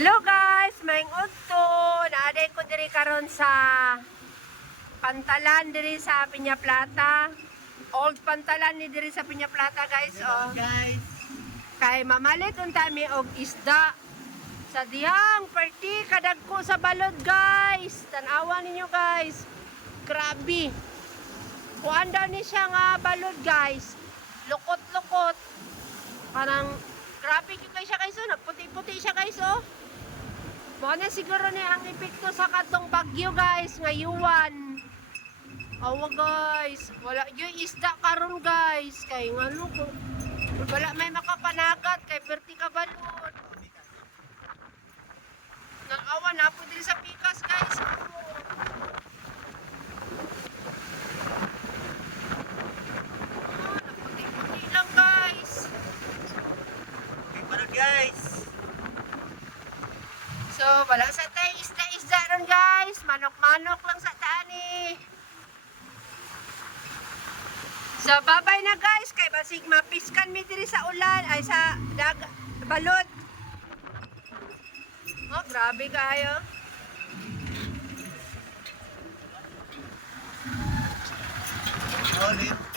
Hello guys, maing udto. Naaday ko diri karon sa Pantalan diri sa Piña Plata. Old Pantalan ni diri sa Piña Plata guys. Oh. Guys, Kay mamalit unta mi og isda. Sa dihang party kadagko sa balod guys. Tan-awa ninyo guys. Grabe. Kuan daw ni siya nga balod guys. Lukot-lukot. Parang grabe gyud kay siya guys. Oh. Nagputi-puti siya guys oh. Mo na siguro ni ang epekto sa katong bagyo guys, ngayuwan. Awa guys, wala yung isda karon guys. Kay ngano ko wala may makapanagat kay perti ka balod. Nag-awa na po din sa pikas guys. Naputi-puti lang guys. okay para guys. So, wala sa tayo isda-isda ron guys. Manok-manok lang sa tani. So, babay na guys. Kay basig mapiskan mi diri sa ulan. Ay, sa balod. Oh, grabe kayo. Solid.